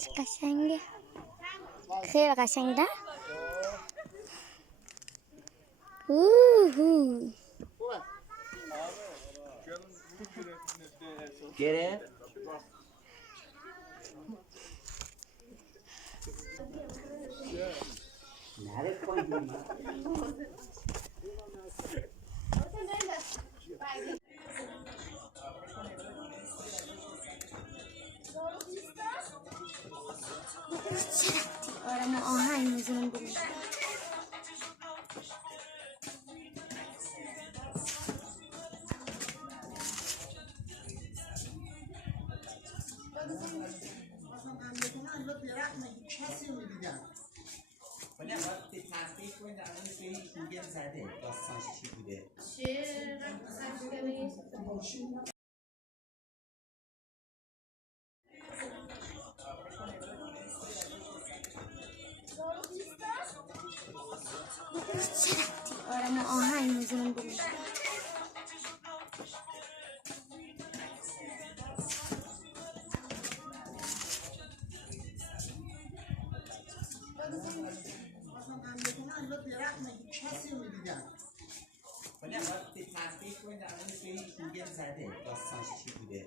چه قشنگه، خیلی قشنگه. گره نره پایین آره ما آهنگ میزنم بریم. ولی وقتی تحقیق کنید در مورد فیلم گوگل زده داستانش چی بوده آره ما آهنگ میزنم بریم. ولی وقتی تحقیق کنید در مورد فیلم گوگل زده داستانش چی بوده